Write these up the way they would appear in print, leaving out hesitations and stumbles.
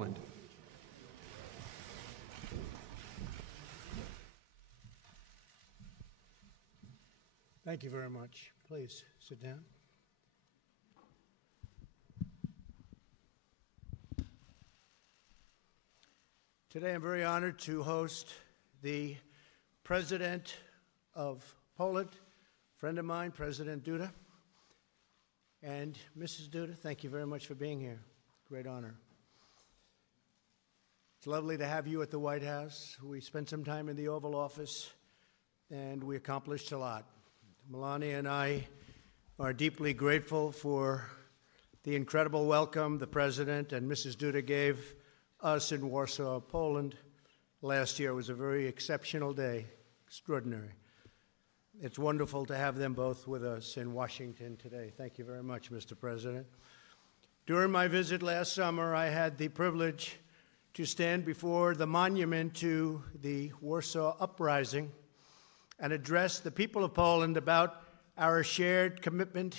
Poland. Thank you very much. Please sit down. Today I'm very honored to host the President of Poland, a friend of mine, President Duda. And Mrs. Duda, thank you very much for being here. Great honor. It's lovely to have you at the White House. We spent some time in the Oval Office, and we accomplished a lot. Melania and I are deeply grateful for the incredible welcome the President and Mrs. Duda gave us in Warsaw, Poland. Last year was a very exceptional day, extraordinary. It's wonderful to have them both with us in Washington today. Thank you very much, Mr. President. During my visit last summer, I had the privilege to stand before the monument to the Warsaw Uprising and address the people of Poland about our shared commitment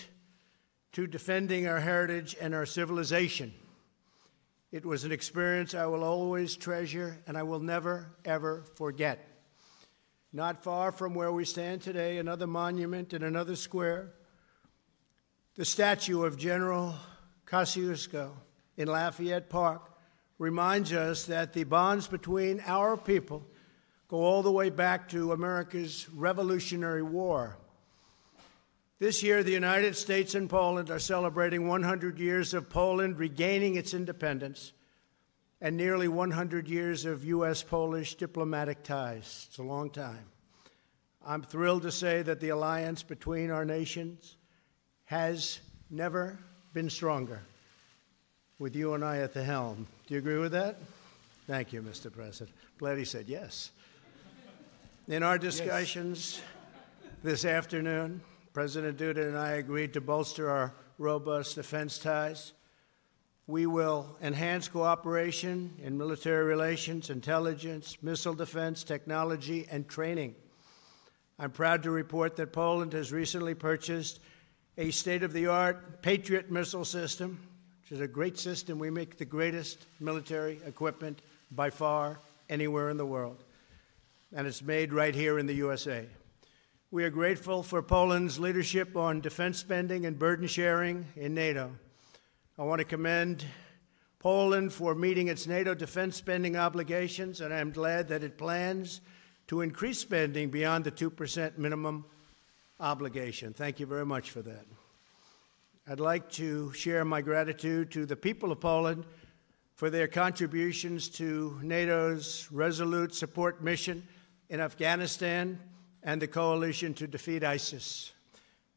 to defending our heritage and our civilization. It was an experience I will always treasure and I will never, ever forget. Not far from where we stand today, another monument in another square, the statue of General Kosciuszko in Lafayette Park reminds us that the bonds between our people go all the way back to America's Revolutionary War. This year, the United States and Poland are celebrating 100 years of Poland regaining its independence and nearly 100 years of U.S.-Polish diplomatic ties. It's a long time. I'm thrilled to say that the alliance between our nations has never been stronger, with you and I at the helm. Do you agree with that? Thank you, Mr. President. Glad he said yes. In our discussions this afternoon, President Duda and I agreed to bolster our robust defense ties. We will enhance cooperation in military relations, intelligence, missile defense, technology, and training. I'm proud to report that Poland has recently purchased a state-of-the-art Patriot missile system, which is a great system. We make the greatest military equipment by far anywhere in the world, and it's made right here in the USA. We are grateful for Poland's leadership on defense spending and burden sharing in NATO. I want to commend Poland for meeting its NATO defense spending obligations, and I'm glad that it plans to increase spending beyond the 2% minimum obligation. Thank you very much for that. I'd like to share my gratitude to the people of Poland for their contributions to NATO's resolute support mission in Afghanistan and the coalition to defeat ISIS.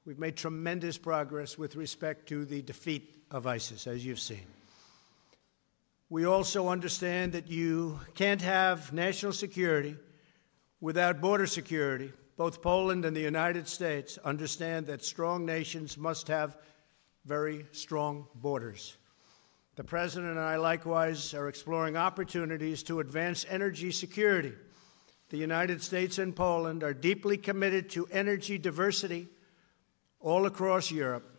We've made tremendous progress with respect to the defeat of ISIS, as you've seen. We also understand that you can't have national security without border security. Both Poland and the United States understand that strong nations must have very strong borders. The President and I likewise are exploring opportunities to advance energy security. The United States and Poland are deeply committed to energy diversity all across Europe.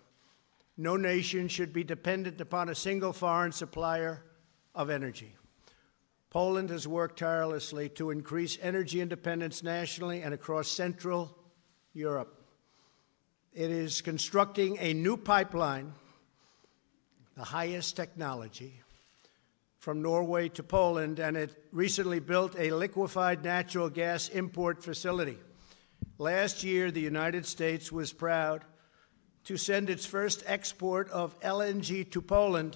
No nation should be dependent upon a single foreign supplier of energy. Poland has worked tirelessly to increase energy independence nationally and across Central Europe. It is constructing a new pipeline, the highest technology, from Norway to Poland, and it recently built a liquefied natural gas import facility. Last year, the United States was proud to send its first export of LNG to Poland,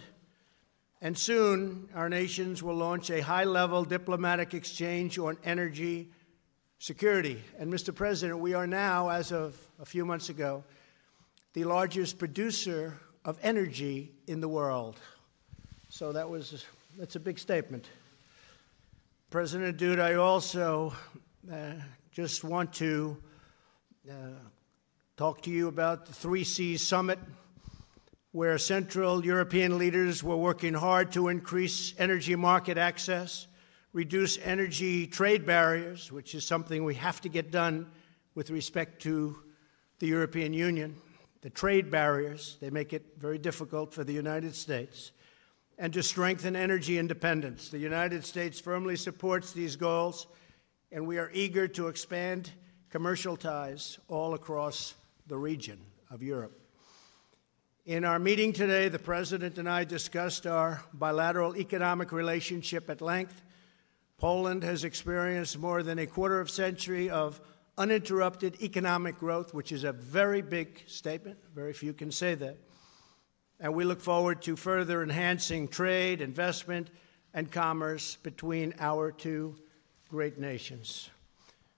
and soon our nations will launch a high-level diplomatic exchange on energy security. And Mr. President, we are now, as of a few months ago, the largest producer of energy in the world. So that's a big statement. President Duda, I also just want to talk to you about the 3Cs Summit, where Central European leaders were working hard to increase energy market access, reduce energy trade barriers, which is something we have to get done with respect to the European Union. The trade barriers, they make it very difficult for the United States. and to strengthen energy independence. The United States firmly supports these goals, and we are eager to expand commercial ties all across the region of Europe. In our meeting today, the President and I discussed our bilateral economic relationship at length. Poland has experienced more than a quarter of a century of uninterrupted economic growth, which is a very big statement. Very few can say that. And we look forward to further enhancing trade, investment, and commerce between our two great nations.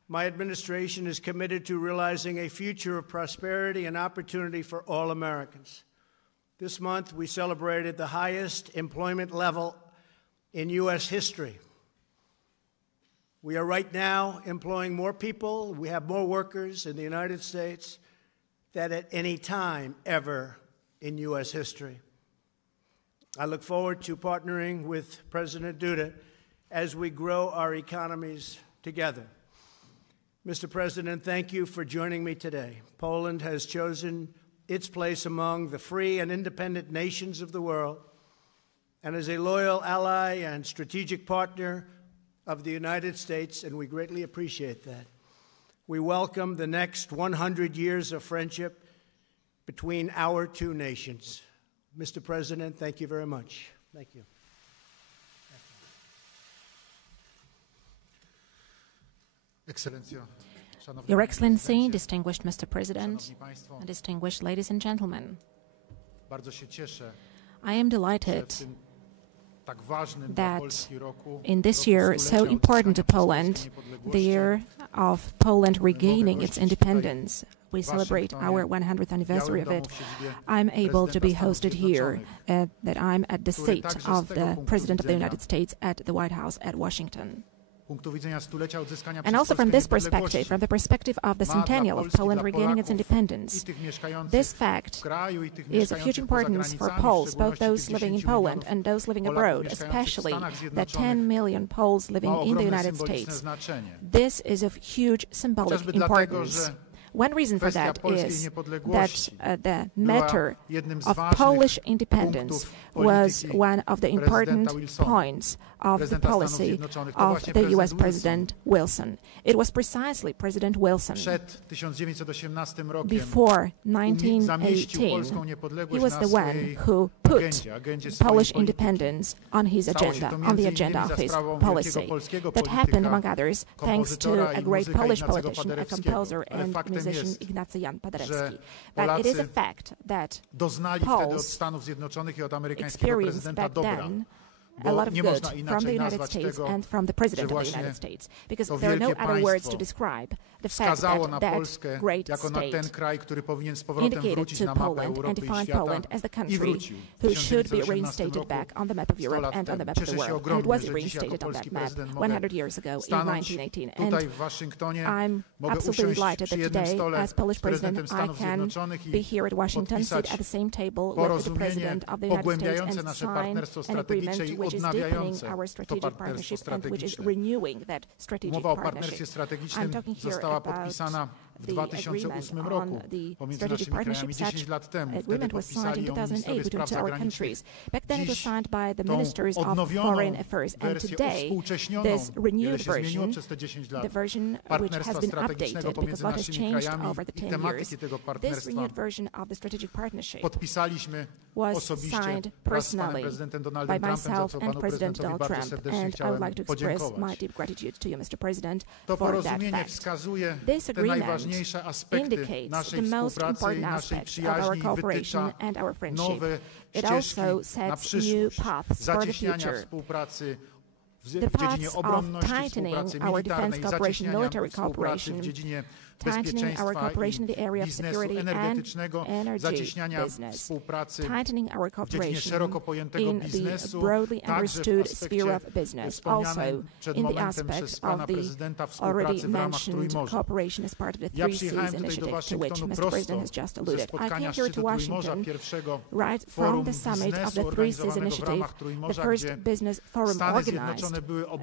My administration is committed to realizing a future of prosperity and opportunity for all Americans. This month, we celebrated the highest employment level in U.S. history. We are right now employing more people. We have more workers in the United States than at any time ever in U.S. history. I look forward to partnering with President Duda as we grow our economies together. Mr. President, thank you for joining me today. Poland has chosen its place among the free and independent nations of the world, and is a loyal ally and strategic partner of the United States, and we greatly appreciate that. We welcome the next 100 years of friendship between our two nations. Mr. President, thank you very much. Thank you. Your Excellency, distinguished Mr. President, and distinguished ladies and gentlemen, I am delighted that in this year so important to Poland, the year of Poland regaining its independence, we celebrate our 100th anniversary of it. I'm able to be hosted here, that I'm at the seat of the President of the United States at the White House at Washington. And also from this perspective, from the perspective of the centennial of Poland regaining its independence, this fact is of huge importance for Poles, both those living in Poland and those living abroad, especially the 10 million Poles living in the United States. This is of huge symbolic importance. One reason for that is that the matter of Polish independence was one of the important points of the policy of the U.S. President Wilson. It was precisely President Wilson, before 1918, he was the one who put Polish independence on his agenda, on the agenda of his policy. That happened, among others, thanks to a great Polish politician, a composer and musician, Ignacy Jan Paderewski. But it is a fact that Poles experienced back then a lot of good from the United States and from the President of the United States, because there are no other words to describe the fact that that great state indicated to Poland and defined Poland as the country who should be reinstated back on the map of Europe and on the map of the world. And it was reinstated on that map 100 years ago in 1918. And I'm absolutely delighted that today, as Polish President, I can be here at Washington, sit at the same table with the President of the United States and sign an agreement which is deepening our strategic partnership and which is renewing that strategic partnership. I'm talking here about the agreement on the strategic partnership. Such agreement was signed in 2008 between two our countries. Back then it was signed by the ministers of foreign affairs, and today this renewed version, the version which has been updated because a lot has changed over the 10 years, this renewed version of the strategic partnership was signed personally by myself and President Donald Trump, and I would like to express my deep gratitude to you, Mr. President, for that fact. This agreement indicates the most important aspects of our cooperation and our friendship. It also sets new paths for the future. The paths of tightening our defense cooperation, military cooperation, tightening our cooperation in the area of security and energy business, tightening our cooperation in the broadly understood sphere of business, also in the aspect of the already mentioned cooperation as part of the 3 Cs initiative to which Mr. President has just alluded. I came here to Washington right from the summit of the 3 Cs initiative, the first business forum organized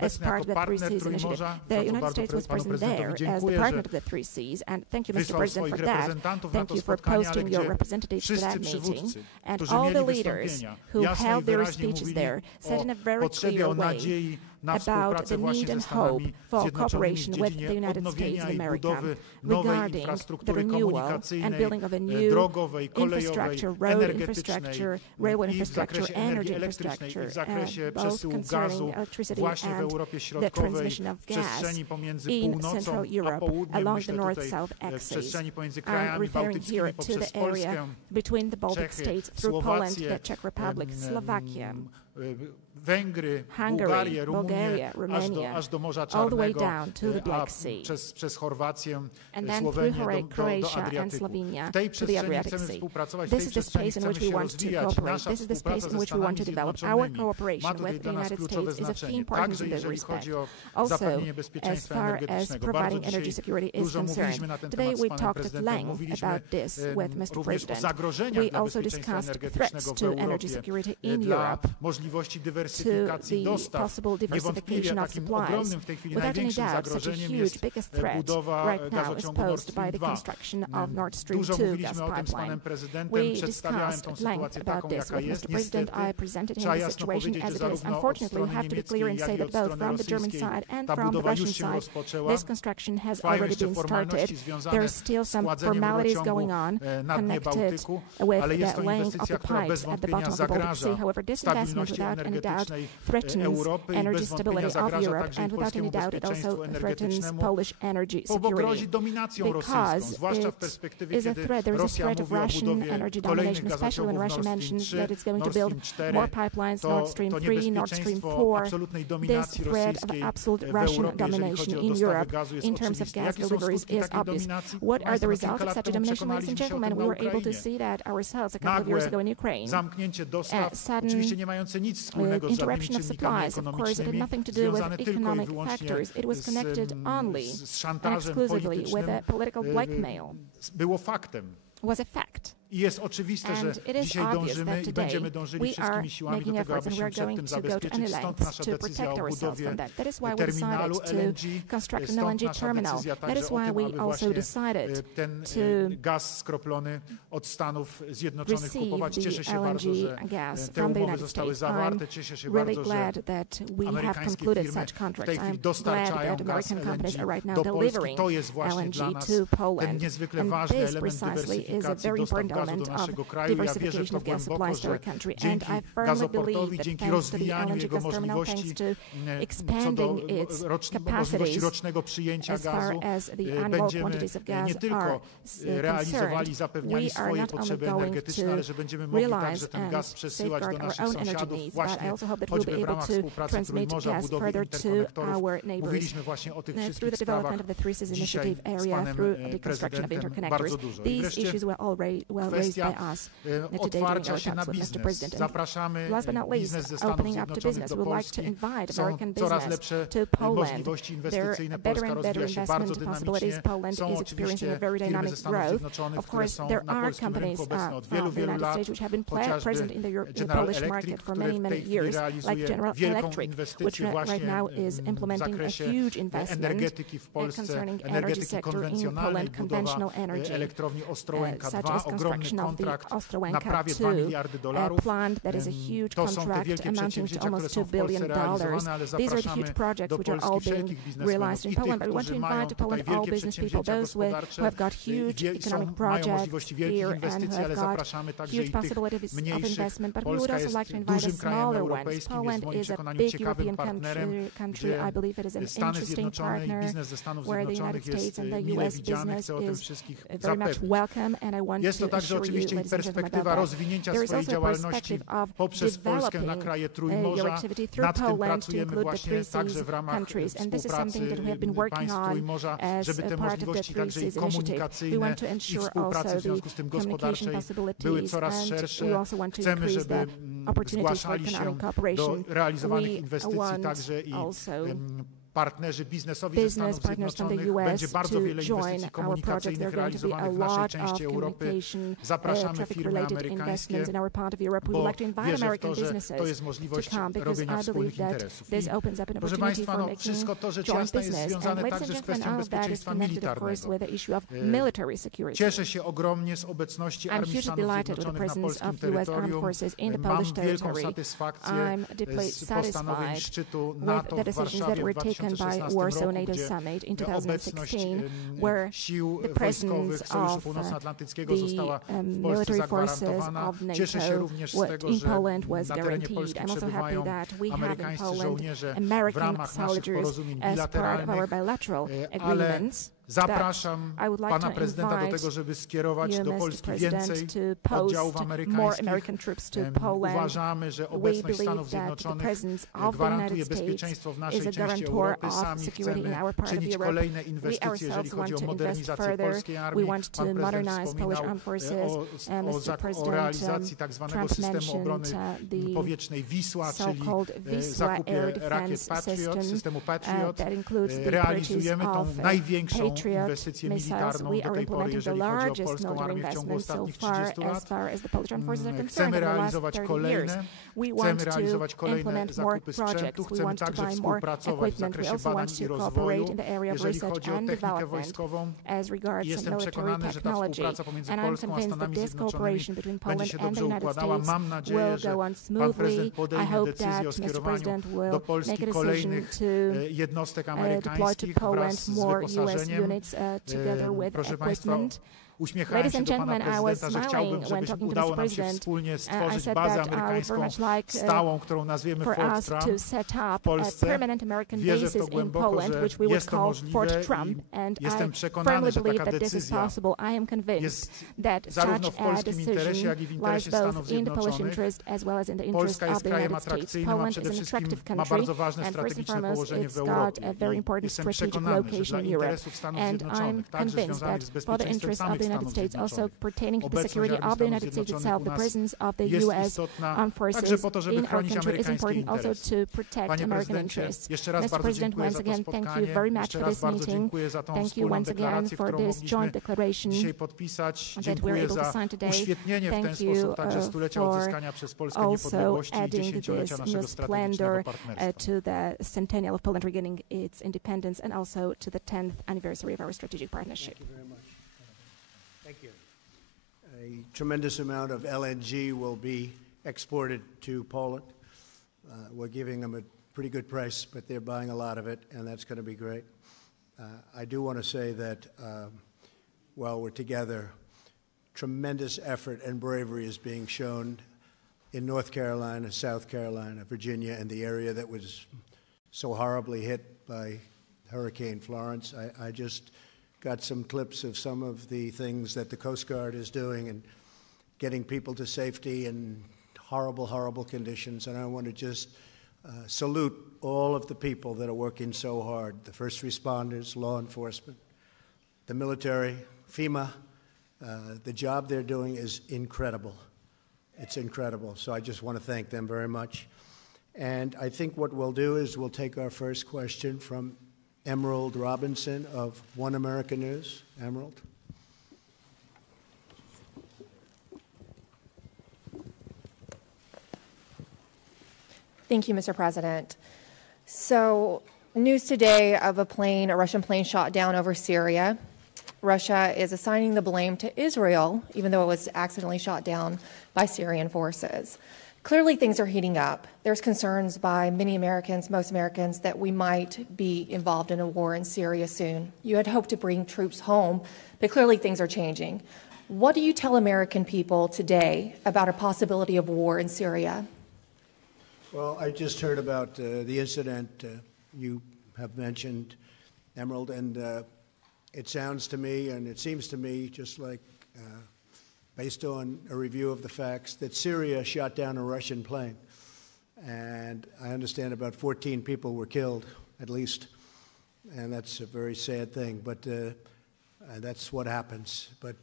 as part of the Three Seas initiative. The United States was present there as the partner of the Three Seas, and thank you, Mr. President, for that. Thank you for posting your representatives to that meeting. And all the leaders who held their speeches there said in a very clear way about the need and hope for cooperation with the United States of America regarding the renewal and building of a new infrastructure, road infrastructure, railway infrastructure, energy infrastructure, both concerning electricity and the transmission of gas in Central Europe along the north-south axis. I'm referring here to the area between the Baltic states through Poland, the Czech Republic, Slovakia, Hungary, Bulgaria, Romania, all the way down to the Black Sea, and then through Croatia and Slovenia to the Adriatic Sea. This is the space in which we want to cooperate. This is the space in which we want to develop. Our cooperation with the United States is of key importance in this respect. Also, as far as providing energy security is concerned, today we talked at length about this with Mr. President. We also discussed threats to energy security in Europe, to the possible diversification of supplies. Without any doubt, such a huge, biggest threat right now is posed by the construction of Nord Stream 2 gas pipeline. We discussed at length about this with Mr. President. I presented him the situation as it is. Unfortunately, we have to be clear and say that both from the German side and from the Russian side, this construction has already been started. There are still some formalities going on connected with the laying of the pipes at the bottom of the Baltic Sea. However, this investment, without any doubt, threatens energy stability of Europe, and without any doubt it also threatens Polish energy security, because it is a threat. There is a threat of Russian energy domination, especially when Russia mentions that it's going to build more pipelines, Nord Stream 3, Nord Stream 4. This threat of absolute Russian domination in Europe in terms of gas deliveries is obvious. What are the results of such a domination, ladies and gentlemen? We were able to see that ourselves a couple of years ago in Ukraine. Sudden interruption of supplies, of course, it had nothing to do with economic factors. It was connected only and exclusively with a political blackmail. Was a fact. And it is obvious that today we are making efforts and we are going to go to any lengths to protect ourselves from that. That is why we decided to construct an LNG terminal. That is why we also decided to receive the LNG gas from the United States. I'm really glad that we have concluded such contracts. I'm glad that American companies are right now delivering LNG to Poland. And this precisely is a very important element of diversification of gas supplies to our country. And I firmly believe that thanks to the LNG gas terminal, thanks to expanding its capacities as far as the annual quantities of gas are concerned, we are not only going to realize and safeguard our own energy needs, but I also hope that we'll be able to transmit gas further to our neighbors through the development of the Three Seas Initiative area, through the construction of interconnectors. These issues were already well raised by us today during our talks with Mr. President. And last but not least, opening up to business. We would like to invite American business to Poland. There are better and better investment possibilities. Poland is experiencing a very dynamic growth. Of course, there are companies from the United States which have been present in the Polish market for many, many years, like General Electric, which right now is implementing a huge investment concerning energy sector in Poland, conventional energy, such as construction of the Ostrołęka 2, a plant that is a huge contract amounting to almost $2 billion. These are the huge projects which are all being realized in Poland. But we want to invite to Poland all business people, those who have got huge economic projects here and who have got huge possibilities of investment. But we would also like to invite the smaller ones. Poland is a big European country. I believe it is an interesting partner where the United States and the U.S. business is very much welcome, and I want to assure you, ladies and gentlemen, about that. There is also a perspective of developing your activity through Poland to include the Three Seas countries, and this is something that we have been working on as a part of the Three Seas initiative. We want to ensure also the communication possibilities, and we also want to increase the opportunities for economic cooperation. We want also partnerzy biznesowi ze Stanów Zjednoczonych. Będzie bardzo wiele inwestycji komunikacyjnych realizowanych w naszej części Europy. Zapraszamy firmy amerykańskie, bo wierzę w to, że to jest możliwość robienia wspólnych interesów. I, proszę Państwa, wszystko to, rzecz jasna, jest związane także z kwestią bezpieczeństwa militarnego. Cieszę się ogromnie z obecności Armii Stanów Zjednoczonych na polskim terytorium. Mam wielką satysfakcję z postanowień szczytu NATO w Warszawie w 2016 roku, gdzie obecność sił wojskowych Sojuszu Północnoatlantyckiego została w Polsce zagwarantowana. Cieszę się również z tego, że na terenie Polski przebywają amerykańscy żołnierze w ramach naszych porozumień bilateralnych, ale zapraszam pana prezydenta do tego, żeby skierować do Polski więcej oddziałów amerykańskich. Uważamy, że obecność Stanów Zjednoczonych gwarantuje bezpieczeństwo w naszej części Europy. Sami chcemy czynić kolejne inwestycje, jeżeli chodzi o modernizację polskiej armii. Pan prezydent wspominał o realizacji tak zwanego systemu obrony powietrznej Wisła, czyli zakupie rakiet Patriot, systemu Patriot. Realizujemy tą największą inwestycję militarną do tej pory, jeżeli chodzi o polską armię w ciągu ostatnich 30 lat. Chcemy realizować kolejne zakupy sprzętu. Chcemy także współpracować w zakresie badań i rozwoju, jeżeli chodzi o technikę wojskową. Jestem przekonany, że ta współpraca pomiędzy Polską a Stanami Zjednoczonymi będzie się dobrze układała. Mam nadzieję, że pan prezydent podejmie decyzję o skierowaniu do Polski kolejnych jednostek amerykańskich wraz z wyposażeniem. Proszę Państwa, uśmiechałem się do pana prezydenta, że chciałbym, żeby udało nam się wspólnie stworzyć bazę amerykańską stałą, którą nazwiemy Fort Trump w Polsce. Wierzę w to głęboko, że jest to możliwe i jestem przekonany, że taka decyzja jest zarówno w polskim interesie, jak i w interesie Stanów Zjednoczonych. Polska jest krajem atrakcyjnym, a przede wszystkim ma bardzo ważne strategiczne położenie w Europie. Jestem przekonany, że dla interesów Stanów Zjednoczonych, także związanych z bezpieczeństwem samych United States, also pertaining to the security of the United States itself, the presence of the U.S. armed forces in our country is important also to protect American interests. Mr. President, once again, thank you very much for this meeting. Thank you once again for this joint declaration that we're able to sign today. Thank you for also adding this new splendor to the centennial of Poland regaining its independence and also to the 10th anniversary of our strategic partnership. Thank you very much. Thank you. A tremendous amount of LNG will be exported to Poland. We're giving them a pretty good price, but they're buying a lot of it, and that's going to be great. I do want to say that while we're together, tremendous effort and bravery is being shown in North Carolina, South Carolina, Virginia, and the area that was so horribly hit by Hurricane Florence. I just got some clips of some of the things that the Coast Guard is doing and getting people to safety in horrible, horrible conditions. And I want to just salute all of the people that are working so hard, the first responders, law enforcement, the military, FEMA. The job they're doing is incredible. It's incredible. So I just want to thank them very much. And I think what we'll do is we'll take our first question from Emerald Robinson of One America News. Emerald. Thank you, Mr. President. So, news today of a Russian plane shot down over Syria. Russia is assigning the blame to Israel, even though it was accidentally shot down by Syrian forces. Clearly, things are heating up. There's concerns by many Americans, most Americans, that we might be involved in a war in Syria soon. You had hoped to bring troops home, but clearly things are changing. What do you tell American people today about a possibility of war in Syria? Well, I just heard about the incident you have mentioned, Emerald, and it sounds to me, and it seems to me, just like based on a review of the facts, that Syria shot down a Russian plane. And I understand about 14 people were killed, at least. And that's a very sad thing, but that's what happens. But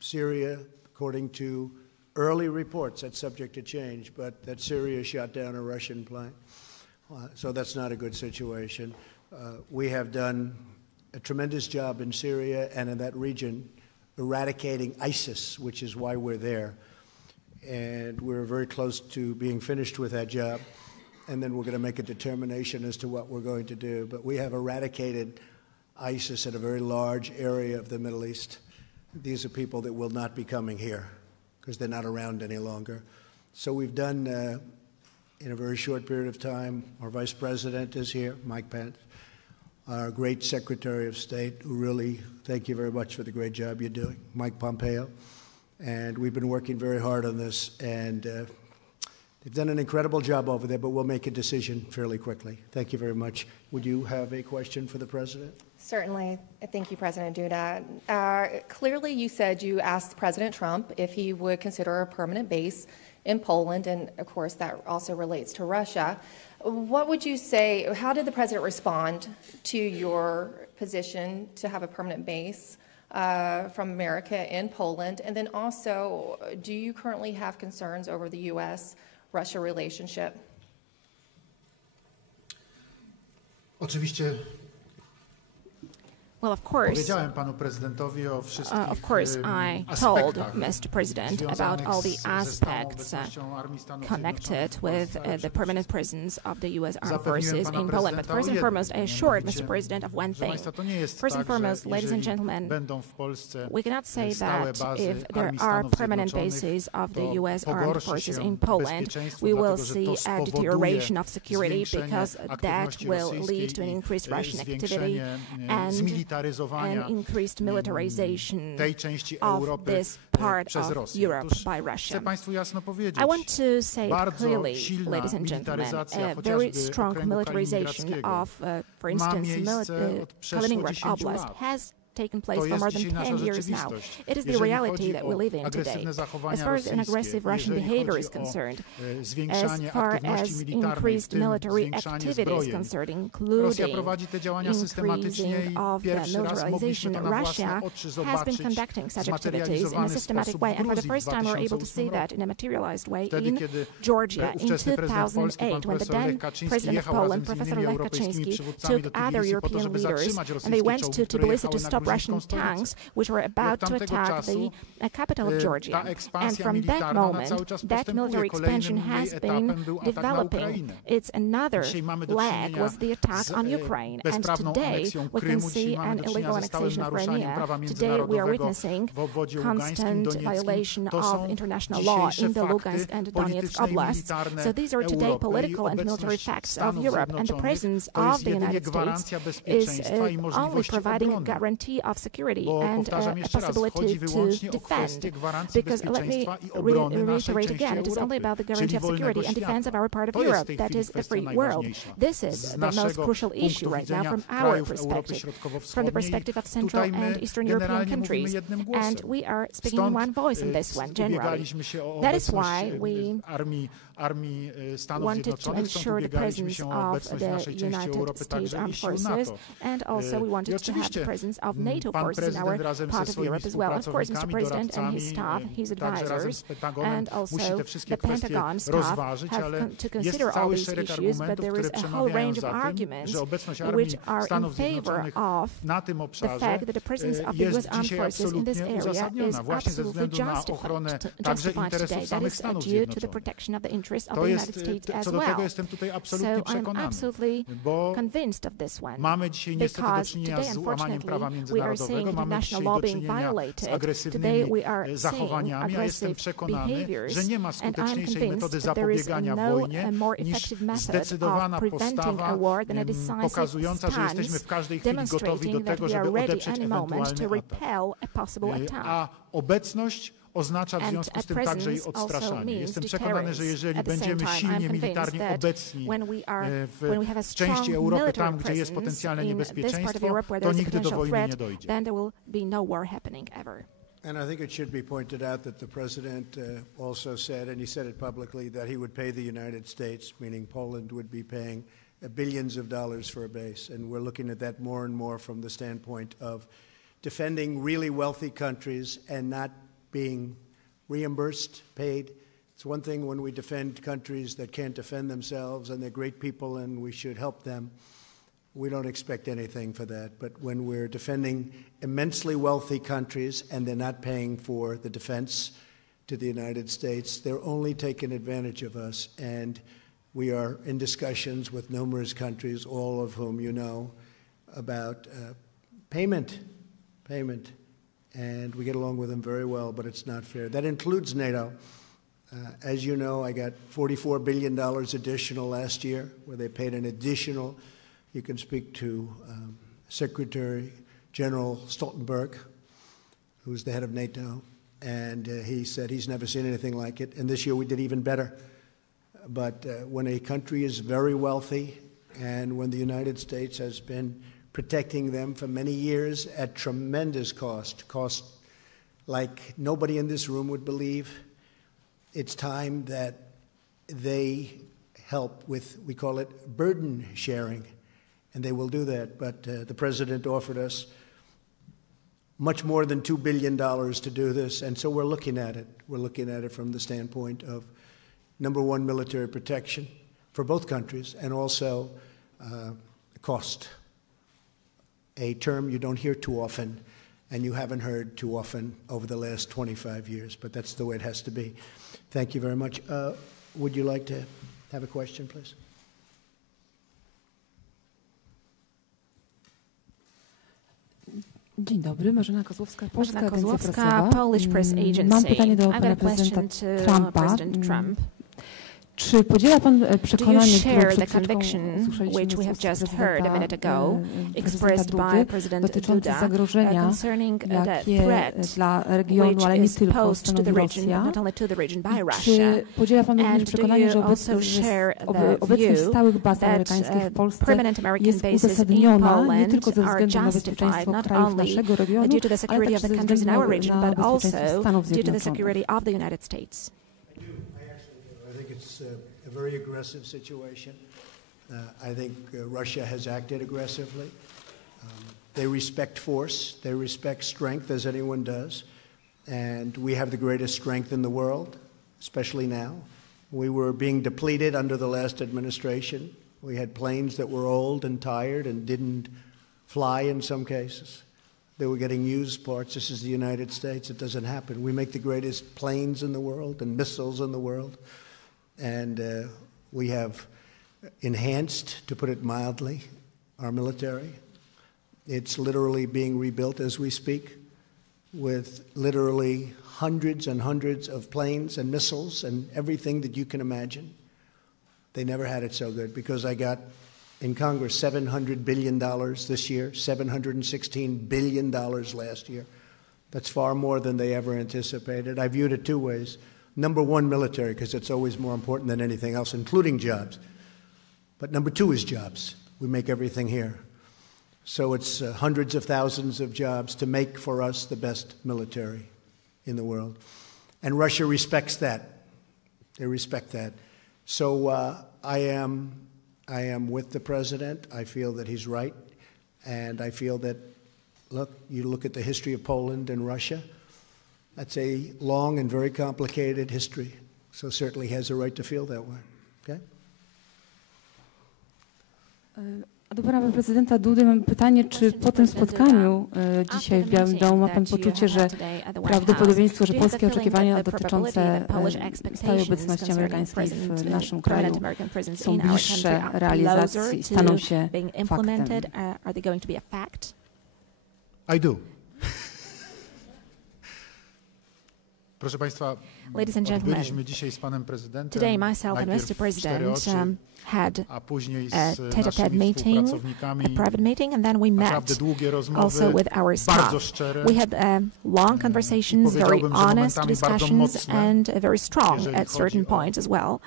Syria, according to early reports, that's subject to change, but that Syria shot down a Russian plane. So that's not a good situation. We have done a tremendous job in Syria and in that region eradicating ISIS, which is why we're there. And we're very close to being finished with that job. And then we're going to make a determination as to what we're going to do. But we have eradicated ISIS in a very large area of the Middle East. These are people that will not be coming here because they're not around any longer. So we've done, in a very short period of time, our Vice President is here, Mike Pence, our great Secretary of State, who really, thank you very much for the great job you're doing, Mike Pompeo. And we've been working very hard on this, and they've done an incredible job over there, but we'll make a decision fairly quickly. Thank you very much. Would you have a question for the President? Certainly. Thank you, President Duda. Clearly, you said you asked President Trump if he would consider a permanent base in Poland, and of course that also relates to Russia. What would you say, how did the President respond to your position to have a permanent base from America in Poland? And then also, do you currently have concerns over the U.S.-Russia relationship? Oczywiście. Well, of course, I told Mr. President about all the aspects connected with the permanent presence of the U.S. Armed Forces in Poland. But first and foremost, I assured Mr. President of one thing. First and foremost, ladies and gentlemen, we cannot say that if there are permanent bases of the U.S. Armed Forces in Poland, we will see a deterioration of security, because that will lead to an increased Russian activity and an increased militarization of this part of Europe by Russia. I want to say it clearly, ladies and gentlemen, a very strong militarization of, for instance, Kaliningrad Oblast has taken place for more than 10 years now. It is the reality that we live in today. As far as an aggressive Russian behavior is concerned, as far as increased military activity is concerned, including increasing of the militarization, Russia has been conducting such activities in a systematic way. And for the first time, we're able to see that in a materialized way in Georgia in 2008, when the then President of Poland, Professor Lech Kaczynski, took other European leaders, and they went to Tbilisi to stop Russian tanks which were about to attack the capital of Georgia. And from that moment, that military expansion has been developing. It's another leg was the attack on Ukraine. And today, we can see an illegal annexation of Crimea. Today, we are witnessing constant violation of international law in the Lugansk and Donetsk oblasts. So these are today political and military facts of Europe. And the presence of the United States is only providing a guarantee of security and a possibility to defend. Because let me reiterate again, it is only about the guarantee of security and defense of our part of Europe, that is the free world. This is the most crucial issue right now from our perspective, from the perspective of Central and Eastern European countries. And we are speaking in one voice in this one, generally. That is why we wanted to ensure the presence of the United States Armed Forces, and also we wanted to have the presence of NATO forces in our part of Europe as well. Of course, Mr. President and his staff, his advisors, and also the Pentagon staff have to consider all these issues, but there is a whole range of arguments which are in favor of the fact that the presence of the U.S. Armed Forces in this area is absolutely justified today. That is due to the protection of the interests of the United States as well. So I'm absolutely convinced of this one, because today, unfortunately, we are seeing international law being violated. Today, we are seeing aggressive behaviors, and I'm convinced that there is no more effective method of preventing a war than a decisive stance, demonstrating that we are ready any moment to repel a possible attack. And a presence also means deterrence. At the same time, I'm convinced that when we have a strong military presence in this part of Europe where there is a potential threat, then there will be no war happening ever. And I think it should be pointed out that the President also said, and he said it publicly, that he would pay the United States, meaning Poland would be paying billions of dollars for a base. And we're looking at that more and more from the standpoint of defending really wealthy countries and not being reimbursed, paid. It's one thing when we defend countries that can't defend themselves, and they're great people and we should help them. we don't expect anything for that. But when we're defending immensely wealthy countries and they're not paying for the defense to the United States, they're only taking advantage of us. And we are in discussions with numerous countries, all of whom you know, about payment. And we get along with them very well, but it's not fair. That includes NATO. As you know, I got $44 billion additional last year, where they paid an additional. You can speak to Secretary General Stoltenberg, who's the head of NATO, and he said he's never seen anything like it. And this year we did even better. But when a country is very wealthy, and when the United States has been protecting them for many years at tremendous cost like nobody in this room would believe, it's time that they help with, we call it burden sharing, and they will do that. But the president offered us much more than $2 billion to do this, and so we're looking at it. We're looking at it from the standpoint of, number one, military protection for both countries, and also cost, a term you don't hear too often, and you haven't heard too often over the last 25 years, but that's the way it has to be. Thank you very much. Would you like to have a question, please? Dzień dobry, Marzena Kozłowska, Polska Marzena Agencja Kozłowska, Prasowa. Polish Press Agency. Mam pytanie do I've got pana a prezydenta question to Trumpa. President Trump. Czy podziela pan Do you przekonanie, które share przed the chwileczką conviction, usłyszeliśmy which we have z ust just heard a minute ago, prezydenta expressed by Dudy, President dotyczące Duda, zagrożenia, concerning the jakie threat dla regionu, which ale nie is tylko, posed to the stanowi region, Rosja? not only to the region by Russia? Czy podziela pan również And do przekonanie, you że also share the obecność view stałych baz that amerykańskich w Polsce permanent American jest bases in uzasadniona nie Poland tylko ze are względu na justified bezpieczeństwo not krajów only naszego regionu, due to the ale security też of the ze countries in our względu region, na but bezpieczeństwo also Stanów due to the Zjednoczonych? security of the United States? I think it's a very aggressive situation. I think Russia has acted aggressively. They respect force. They respect strength, as anyone does. And we have the greatest strength in the world, especially now. We were being depleted under the last administration. We had planes that were old and tired and didn't fly in some cases. They were getting used parts. This is the United States. It doesn't happen. We make the greatest planes in the world and missiles in the world. And we have enhanced, to put it mildly, our military. It's literally being rebuilt as we speak, with literally hundreds and hundreds of planes and missiles and everything that you can imagine. They never had it so good, because I got in Congress $700 billion this year, $716 billion last year. That's far more than they ever anticipated. I viewed it two ways. Number one, military, because it's always more important than anything else, including jobs. But number two is jobs. We make everything here. So it's hundreds of thousands of jobs to make for us the best military in the world. And Russia respects that. They respect that. So I am with the president. I feel that he's right. And I feel that, look, you look at the history of Poland and Russia, that's a long and very complicated history. So certainly he has a right to feel that way. Okay? A do pana prezydenta Dudy mam pytanie, czy po tym spotkaniu dzisiaj w Białym Domu ma pan poczucie, że prawdopodobieństwo, że polskie oczekiwania dotyczące stałej obecności amerykańskiej w naszym kraju są bliższe realizacji, staną się faktem? I do. Proszę Państwa, odbyliśmy dzisiaj z Panem Prezydentem today myself and Mr. President had a później a z tete-a-tete naszymi meeting, a współpracownikami private meeting, and then we naprawdę met długie rozmowy, also with our bardzo staff. szczere. We had long conversations, very powiedziałbym, że honest momentami bardzo discussions, mocne, and very strong jeżeli at certain chodzi o, points as well,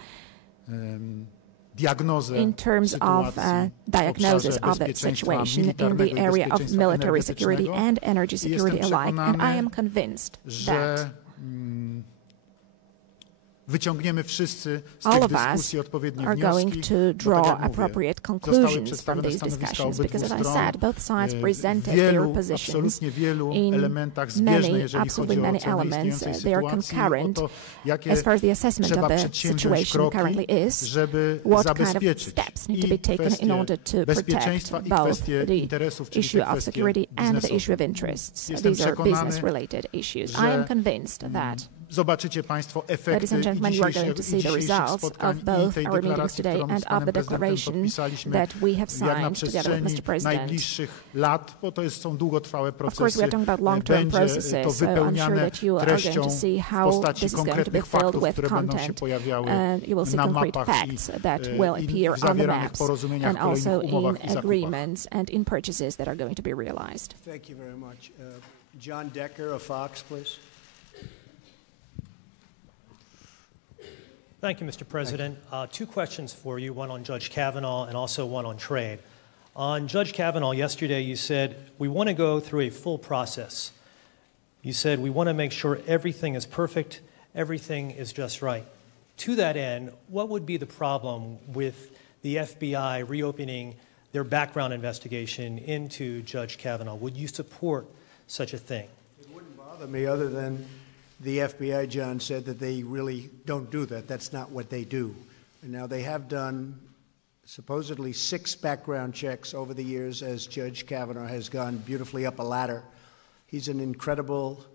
diagnozę in terms of sytuacji w diagnosis obszarze of that bezpieczeństwa situation in militarnego the i area of bezpieczeństwa military security energetycznego. and energy security Jestem alike. And I przekonany, am convinced że that wyciągniemy wszyscy z all tych of us dyskusji odpowiednie are going wnioski, to bo draw tak jak mówię, appropriate zostały conclusions from przedstawione these stanowiska discussions, obydwu because as I stron said, both sides w presented their wielu, positions absolutnie wielu in elementach zbieżne, many, jeżeli absolutely chodzi o many ocenę elements. istniejącej They are sytuacji, o concurrent to, jakie as far as the assessment of trzeba the przedsięwziąć situation currently kroki, is, żeby what kind of zabezpieczyć steps need to i be taken in kwestie order to bezpieczeństwa protect i both kwestie the interesów, czyli issue te of kwestie security and the issue of biznesowe. interests. Jestem These are przekonany, business-related issues. I że am convinced that zobaczycie Państwo efekty ladies and gentlemen, you are going to see the dzisiejszych results spotkań of i both tej our meetings deklaracji, today którą and z of panem the prezydentem declaration podpisaliśmy, that we have jak na signed together with przestrzeni Mr. President. najbliższych lat, bo to są długotrwałe Of course, we procesy, are talking about long-term będzie processes, to so I'm sure wypełniane that you are going treścią to see w how postaci this is going to be konkretnych filled faktów, with które będą się content. pojawiały You will see na concrete mapach facts that will i appear w on the zawieranych maps porozumieniach, and also kolejnych in umowach i zakupach. agreements and in purchases that are going to be realized. Thank you very much. John Decker of Fox, please. Thank you, Mr. President. Two questions for you, one on Judge Kavanaugh and also one on trade. On Judge Kavanaugh, yesterday you said, we want to go through a full process. You said, we want to make sure everything is perfect, everything is just right. To that end, what would be the problem with the FBI reopening their background investigation into Judge Kavanaugh? Would you support such a thing? It wouldn't bother me other than the FBI, John, said that they really don't do that. That's not what they do. And now they have done supposedly 6 background checks over the years as Judge Kavanaugh has gone beautifully up a ladder. He's an incredible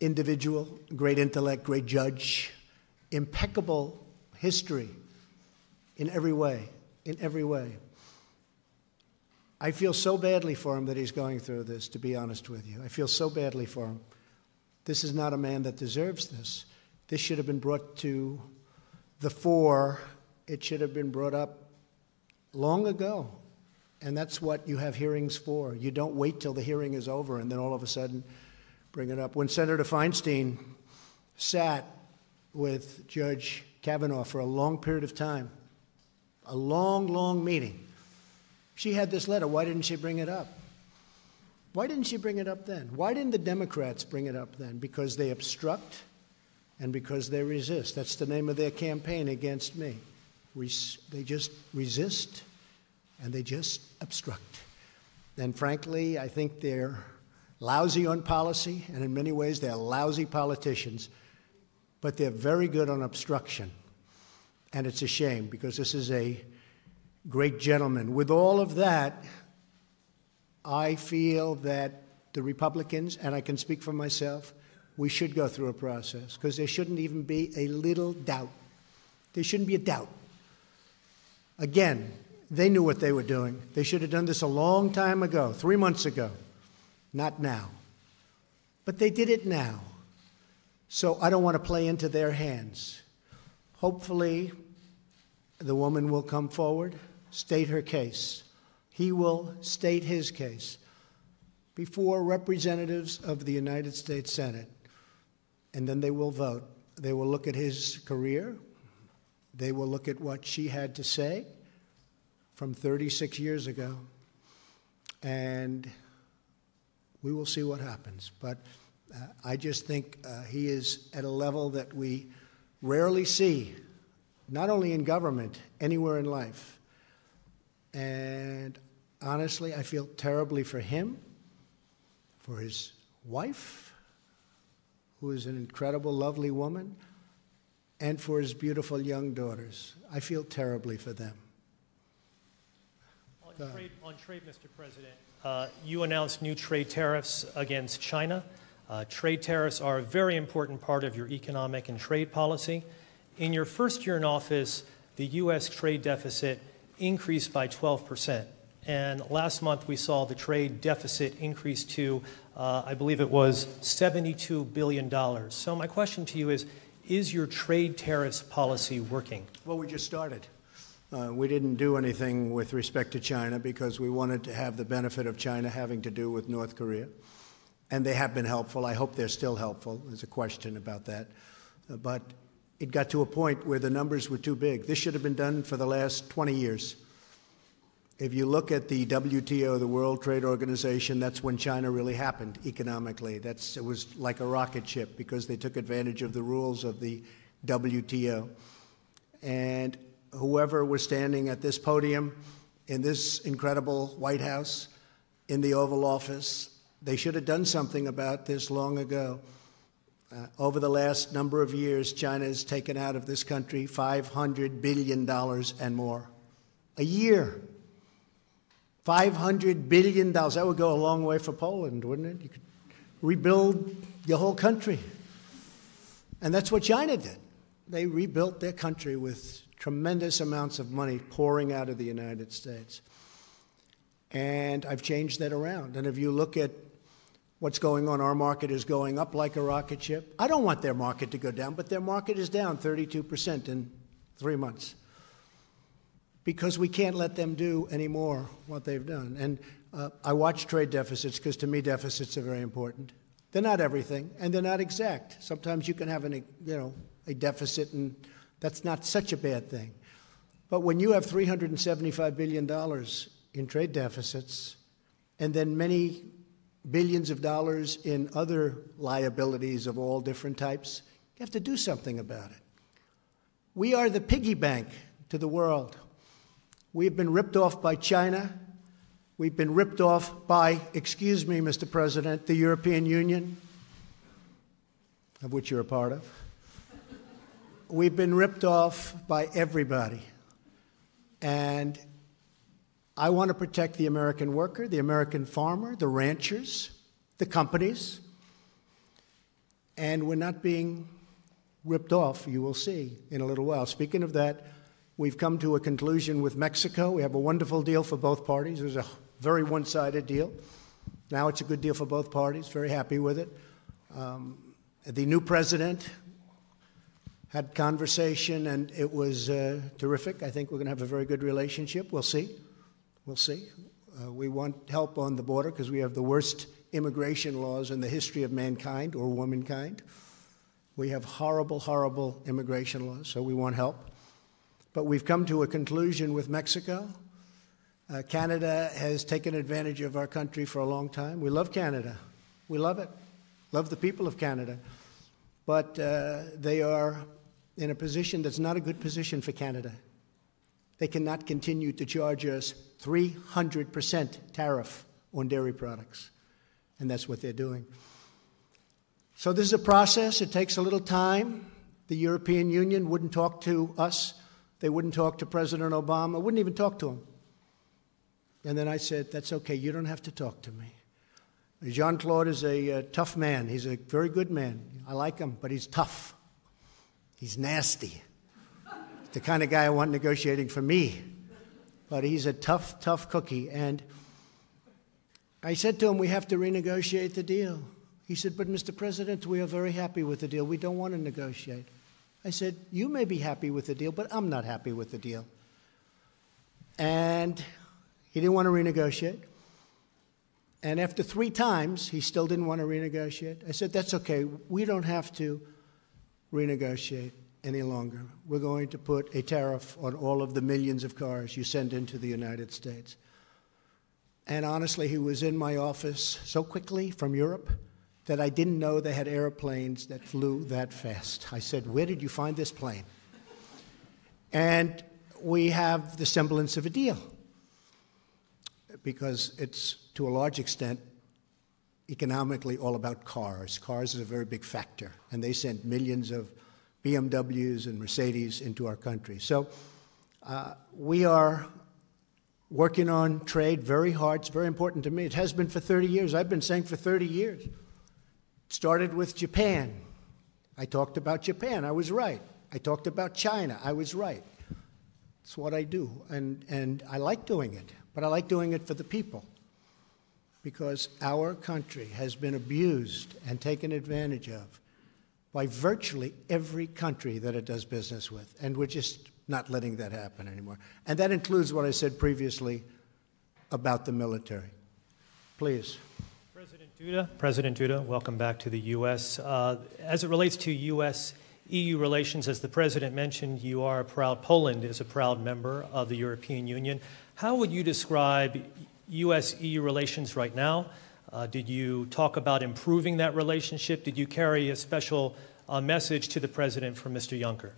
individual, great intellect, great judge, impeccable history in every way, in every way. I feel so badly for him that he's going through this, to be honest with you. I feel so badly for him. This is not a man that deserves this. This should have been brought to the fore. It should have been brought up long ago. And that's what you have hearings for. You don't wait till the hearing is over and then all of a sudden bring it up. When Senator Feinstein sat with Judge Kavanaugh for a long period of time, a long, long meeting, she had this letter. Why didn't she bring it up? Why didn't she bring it up then? Why didn't the Democrats bring it up then? Because they obstruct and because they resist. That's the name of their campaign against me. They just resist and they just obstruct. And frankly, I think they're lousy on policy, and in many ways they're lousy politicians, but they're very good on obstruction. And it's a shame because this is a great gentleman. With all of that, I feel that the Republicans, and I can speak for myself, we should go through a process because there shouldn't even be a little doubt. There shouldn't be a doubt. Again, they knew what they were doing. They should have done this a long time ago, 3 months ago, not now. But they did it now. So I don't want to play into their hands. Hopefully, the woman will come forward, state her case. He will state his case before representatives of the United States Senate, and then they will vote. They will look at his career. They will look at what she had to say from 36 years ago, and we will see what happens. But I just think he is at a level that we rarely see, not only in government, anywhere in life. And honestly, I feel terribly for him, for his wife, who is an incredible, lovely woman, and for his beautiful young daughters. I feel terribly for them. On trade, Mr. President, you announced new trade tariffs against China. Trade tariffs are a very important part of your economic and trade policy. In your first year in office, the U.S. trade deficit increased by 12%. And last month, we saw the trade deficit increase to, I believe it was $72 billion. So my question to you is your trade tariffs policy working? Well, we just started. We didn't do anything with respect to China because we wanted to have the benefit of China having to do with North Korea. And they have been helpful. I hope they're still helpful. There's a question about that. But it got to a point where the numbers were too big. This should have been done for the last 20 years. If you look at the WTO, the World Trade Organization, that's when China really happened economically. It was like a rocket ship because they took advantage of the rules of the WTO. And whoever was standing at this podium in this incredible White House, in the Oval Office, they should have done something about this long ago. Over the last number of years, China has taken out of this country $500 billion and more. A year. $500 billion. That would go a long way for Poland, wouldn't it? You could rebuild your whole country. And that's what China did. They rebuilt their country with tremendous amounts of money pouring out of the United States. And I've changed that around. And if you look at what's going on, our market is going up like a rocket ship. I don't want their market to go down, but their market is down 32% in 3 months because we can't let them do any more what they've done. And I watch trade deficits because to me deficits are very important. They're not everything, and they're not exact. Sometimes you can have a deficit, and that's not such a bad thing. But when you have $375 billion in trade deficits, and then many billions of dollars in other liabilities of all different types, you have to do something about it. We are the piggy bank to the world. We've been ripped off by China. We've been ripped off by, excuse me, Mr. President, the European Union, of which you're a part of. We've been ripped off by everybody. And I want to protect the American worker, the American farmer, the ranchers, the companies. And we're not being ripped off, you will see in a little while. Speaking of that, we've come to a conclusion with Mexico. We have a wonderful deal for both parties. It was a very one-sided deal. Now it's a good deal for both parties. Very happy with it. The new president had conversation, and it was terrific. I think we're going to have a very good relationship. We'll see. We'll see. We want help on the border because we have the worst immigration laws in the history of mankind or womankind. We have horrible, horrible immigration laws, so we want help. But we've come to a conclusion with Mexico. Canada has taken advantage of our country for a long time. We love Canada. We love it. Love the people of Canada. But they are in a position that's not a good position for Canada. They cannot continue to charge us 300% tariff on dairy products. And that's what they're doing. So this is a process. It takes a little time. The European Union wouldn't talk to us. They wouldn't talk to President Obama. Wouldn't even talk to him. And then I said, that's okay. You don't have to talk to me. Jean-Claude is a tough man. He's a very good man. I like him, but he's tough. He's nasty. The kind of guy I want negotiating for me. But he's a tough, tough cookie. And I said to him, we have to renegotiate the deal. He said, but Mr. President, we are very happy with the deal. We don't want to negotiate. I said, you may be happy with the deal, but I'm not happy with the deal. And he didn't want to renegotiate. And after 3 times, he still didn't want to renegotiate. I said, that's okay. We don't have to renegotiate any longer. We're going to put a tariff on all of the millions of cars you send into the United States. And honestly, he was in my office so quickly from Europe that I didn't know they had airplanes that flew that fast. I said, where did you find this plane? And we have the semblance of a deal because it's, to a large extent, economically all about cars. Cars is a very big factor, and they sent millions of BMWs and Mercedes into our country. So we are working on trade very hard. It's very important to me. It has been for 30 years. I've been saying for 30 years. It started with Japan. I talked about Japan. I was right. I talked about China. I was right. It's what I do, and I like doing it, but I like doing it for the people because our country has been abused and taken advantage of by virtually every country that it does business with, and we're just not letting that happen anymore. And that includes what I said previously about the military. Please. President Duda, welcome back to the U.S. As it relates to U.S.-EU relations, as the President mentioned, Poland is a proud member of the European Union. How would you describe U.S.-EU relations right now? Did you talk about improving that relationship? Did you carry a special a message to the President from Mr. Juncker.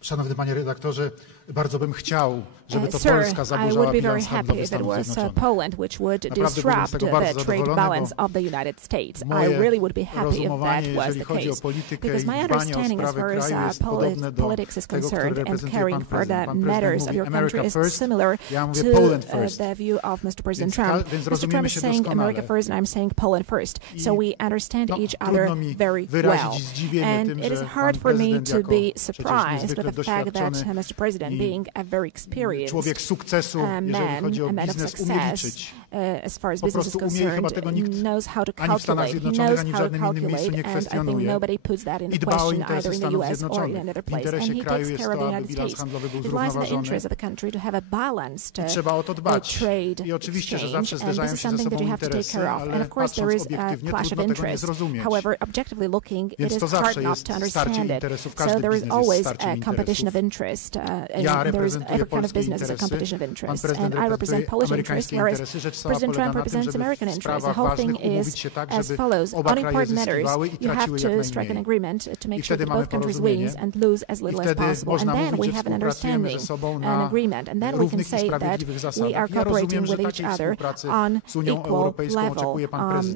Szanowny panie redaktorze, bardzo bym chciał, żeby to Polska zaburzała bilans handlowy Stanów Zjednoczonych. Poland, which would disrupt the trade balance of the United States. I really would be happy if that was the case. Because my understanding as far as politics is concerned and caring for the matters of your country is similar to the view of Mr. President Trump. Mr. Trump is saying America first and I'm saying Poland first. So we understand each other very well. And it is hard for me to be surprised with the fact that Mr. President, being a very experienced man, a man of success, as far as business is concerned, knows how to calculate. He knows how to calculate, and I think nobody puts that into question either in the U.S. or in another place. And he takes care of the United States. It lies in the interest of the country to have a balanced trade exchange, and this is something that you have to take care of. And of course, there is a clash of interest. However, objectively looking, it is hard not to understand it. So there is always a competition of interest. There is every kind of business is a competition of interest. And I represent Polish interests, whereas President Trump represents American interests. The whole thing is as follows. On important matters, you have to strike an agreement to make sure that both countries win and lose as little as possible. And then we have an understanding, an agreement. And then we can say that we are cooperating with each other on equal level.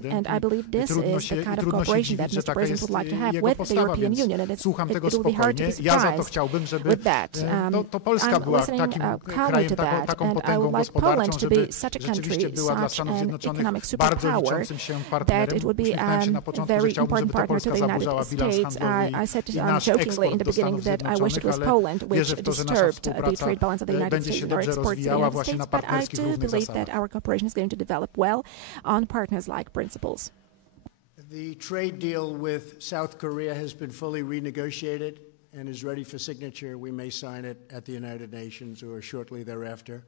And I believe this is the kind of cooperation that Mr. President would like to have with the European Union. And it will be hard to be surprised with that. I'm listening calmly to that, and I would like Poland to be such a country, such an economic superpower, that it would be a very important partner to the United States. I said jokingly in the beginning that I wish it was Poland which disturbed the trade balance of the United States and our exports to the United States, but I do believe that our cooperation is going to develop well on partners-like principles. The trade deal with South Korea has been fully renegotiated and is ready for signature. We may sign it at the United Nations or shortly thereafter.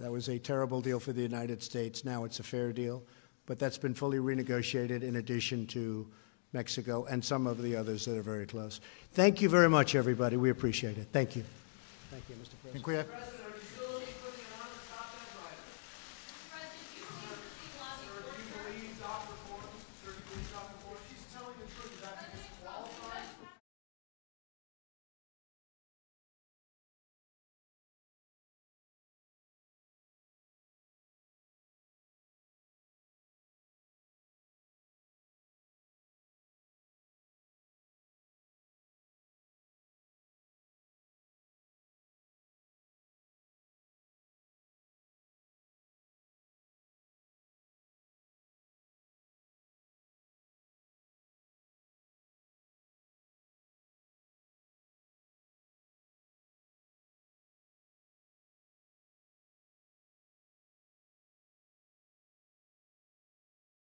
That was a terrible deal for the United States. Now it's a fair deal, but that's been fully renegotiated in addition to Mexico and some of the others that are very close. Thank you very much, everybody. We appreciate it. Thank you. Thank you, Mr. President. Dziękuję.